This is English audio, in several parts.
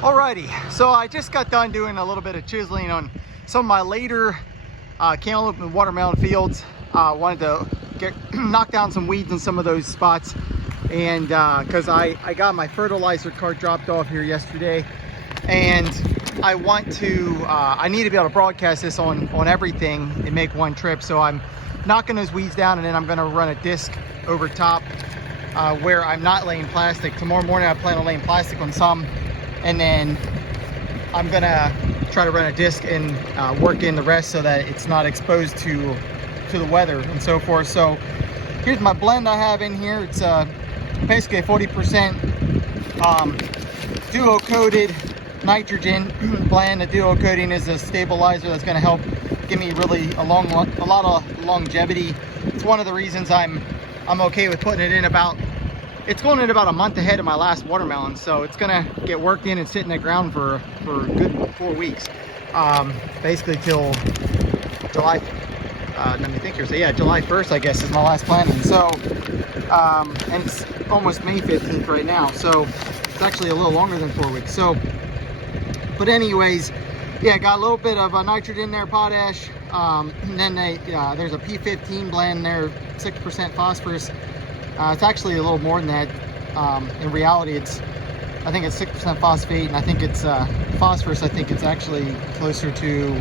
Alrighty, so I just got done doing a little bit of chiseling on some of my later cantaloupe and watermelon fields. Wanted to knock down some weeds in some of those spots, and because I got my fertilizer cart dropped off here yesterday, and I want to I need to be able to broadcast this on everything and make one trip. So I'm knocking those weeds down, and then I'm going to run a disc over top where I'm not laying plastic. Tomorrow morning I plan on laying plastic on some, and then I'm gonna try to run a disc and work in the rest so that it's not exposed to the weather and so forth. So here's my blend I have in here. It's basically a 40% duo coated nitrogen blend. The duo coating is a stabilizer that's going to help give me really a lot of longevity. It's one of the reasons I'm okay with putting it in it's going in about a month ahead of my last watermelon, so it's gonna get worked in and sit in the ground for a good 4 weeks, basically till July. Let me think here. So yeah, July 1st, I guess, is my last planting. So, and it's almost May 15th right now, so it's actually a little longer than 4 weeks. So, but anyways, yeah, got a little bit of nitrogen there, potash, and then there's a P15 blend there, 6% phosphorus. It's actually a little more than that. In reality, I think it's 6% phosphate, and I think it's phosphorus. I think it's actually closer to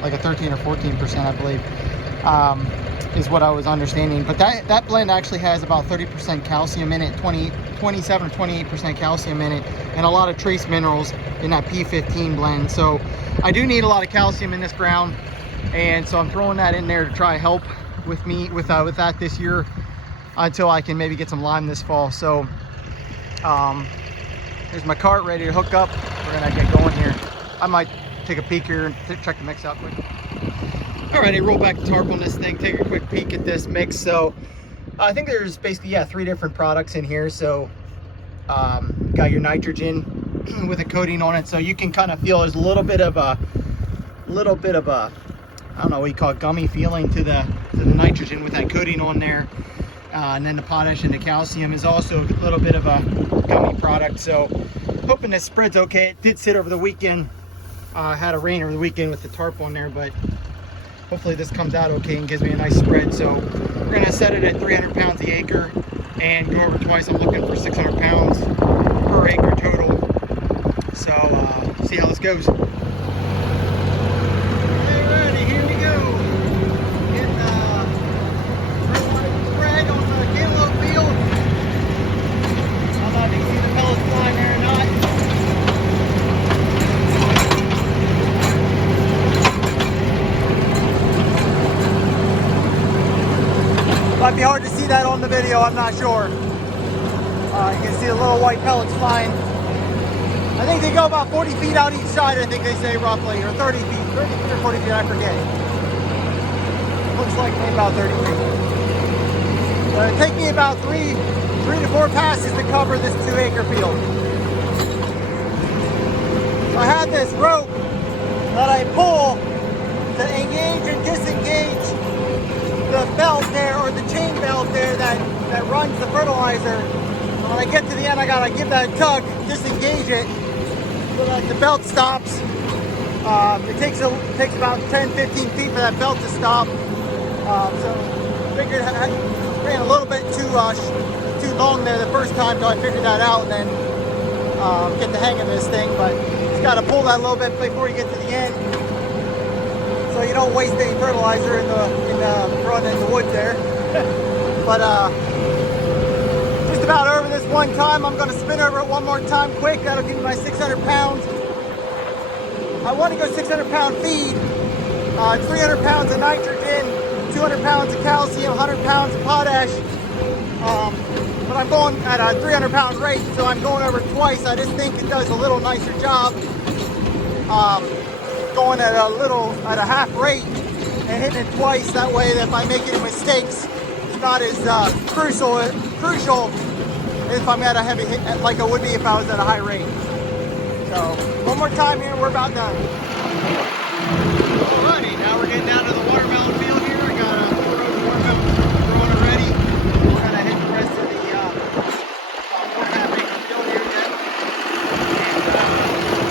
like a 13 or 14%, I believe, is what I was understanding. But that blend actually has about 30% calcium in it, 27 or 28% calcium in it, and a lot of trace minerals in that P15 blend. So I do need a lot of calcium in this ground, and so I'm throwing that in there to try to help with that this year, until I can maybe get some lime this fall. So here's my cart ready to hook up. We're gonna get going here. I might take a peek here and check the mix out quick. Alrighty, roll back the tarp on this thing, take a quick peek at this mix. So I think there's basically 3 different products in here. So got your nitrogen with a coating on it, so you can kind of feel there's a little bit of a I don't know what you call it, gummy feeling to the nitrogen with that coating on there. And then the potash and the calcium is also a little bit of a gummy product. So hoping this spread's okay. It did sit over the weekend. Had a rain over the weekend with the tarp on there, but hopefully this comes out okay and gives me a nice spread. So we're gonna set it at 300 pounds the acre and go over twice. I'm looking for 600 pounds per acre total. So see how this goes. Alrighty, here we go. Might be hard to see that on the video, I'm not sure. You can see the little white pellets flying. I think they go about 40 feet out each side, I think they say roughly, or 30 feet or 40 feet, I forget. Looks like maybe about 30 feet. It'll take me about three to 4 passes to cover this 2-acre field. So I have this rope that I pull to engage and disengage the belt there, or the chain belt there that runs the fertilizer. When I get to the end, I gotta give that a tug, disengage it, so that the belt stops. It takes about 10-15 feet for that belt to stop. So I figured I ran a little bit too long there the first time, so I figured that out, and then get the hang of this thing. But just gotta pull that a little bit before you get to the end, so you don't waste any fertilizer in the woods there. But just about over this one time. I'm going to spin over it one more time quick. That'll give me my 600 pounds. I want to go 600 pound feed. 300 pounds of nitrogen, 200 pounds of calcium, 100 pounds of potash. But I'm going at a 300 pound rate, so I'm going over twice. I just think it does a little nicer job. Going at a half rate and hitting it twice. That way, if I make any mistakes, it's not as crucial if I'm at a heavy hit like I would be if I was at a high rate. So one more time here, we're about done. Alrighty, now we're getting down to the watermelon field here. I got a 4 rows of watermelon growing already. We're gonna hit the rest of the 4.5 acre field here yet. And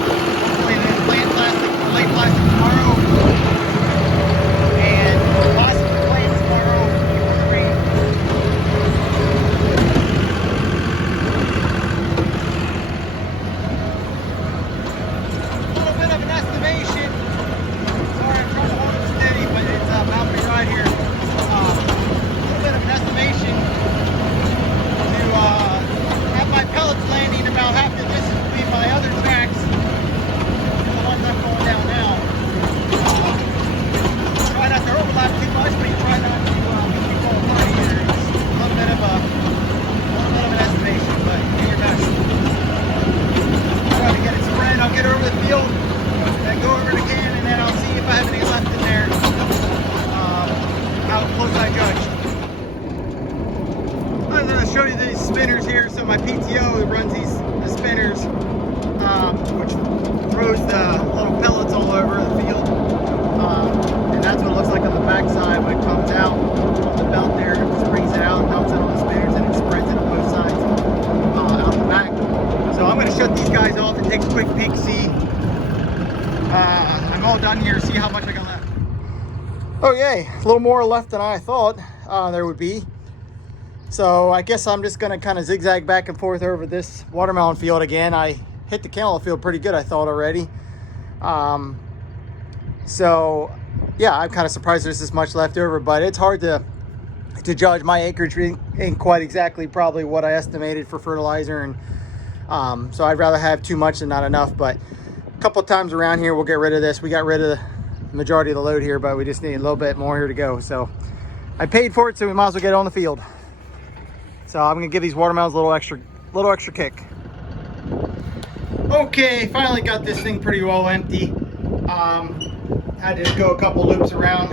dump these guys off and take a quick peek, see. I'm all done here, see how much I got left. Oh yay, a little more left than I thought there would be. So I guess I'm just gonna kind of zigzag back and forth over this watermelon field again. I hit the cantaloupe field pretty good, I thought already. So yeah, I'm kind of surprised there's this much left over, but it's hard to judge. My acreage ain't quite exactly probably what I estimated for fertilizer, and so I'd rather have too much than not enough. But a couple times around here we'll get rid of this. We got rid of the majority of the load here, but we just need a little bit more here to go. So I paid for it, so we might as well get it on the field. So I'm gonna give these watermelons a little extra kick. Okay, finally got this thing pretty well empty. Had to go a couple loops around.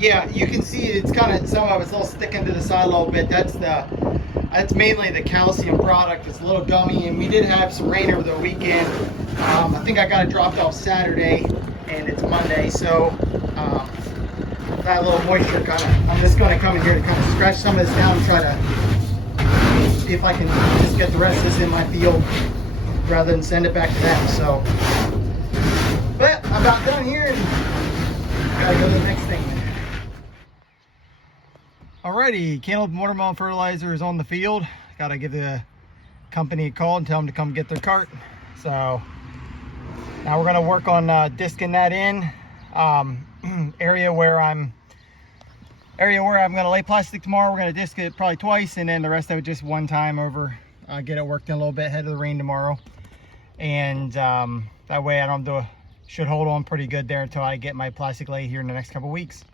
Yeah, you can see it's kind of, some of it's all sticking to the side a little bit. That's mainly the calcium product. It's a little gummy, and we did have some rain over the weekend. I think I got it dropped off Saturday, and it's Monday, so that little moisture I'm just going to come in here to kind of scratch some of this down and try to see if I can just get the rest of this in my field rather than send it back to them. So, but I'm about done here and gotta go to the next thing. Alrighty, cantaloupe watermelon fertilizer is on the field. Gotta give the company a call and tell them to come get their cart. So now we're gonna work on disking that in. Area where I'm gonna lay plastic tomorrow, we're gonna disc it probably twice, and then the rest of it just one time over. Get it worked in a little bit ahead of the rain tomorrow, and that way I don't have to, should hold on pretty good there until I get my plastic laid here in the next couple weeks.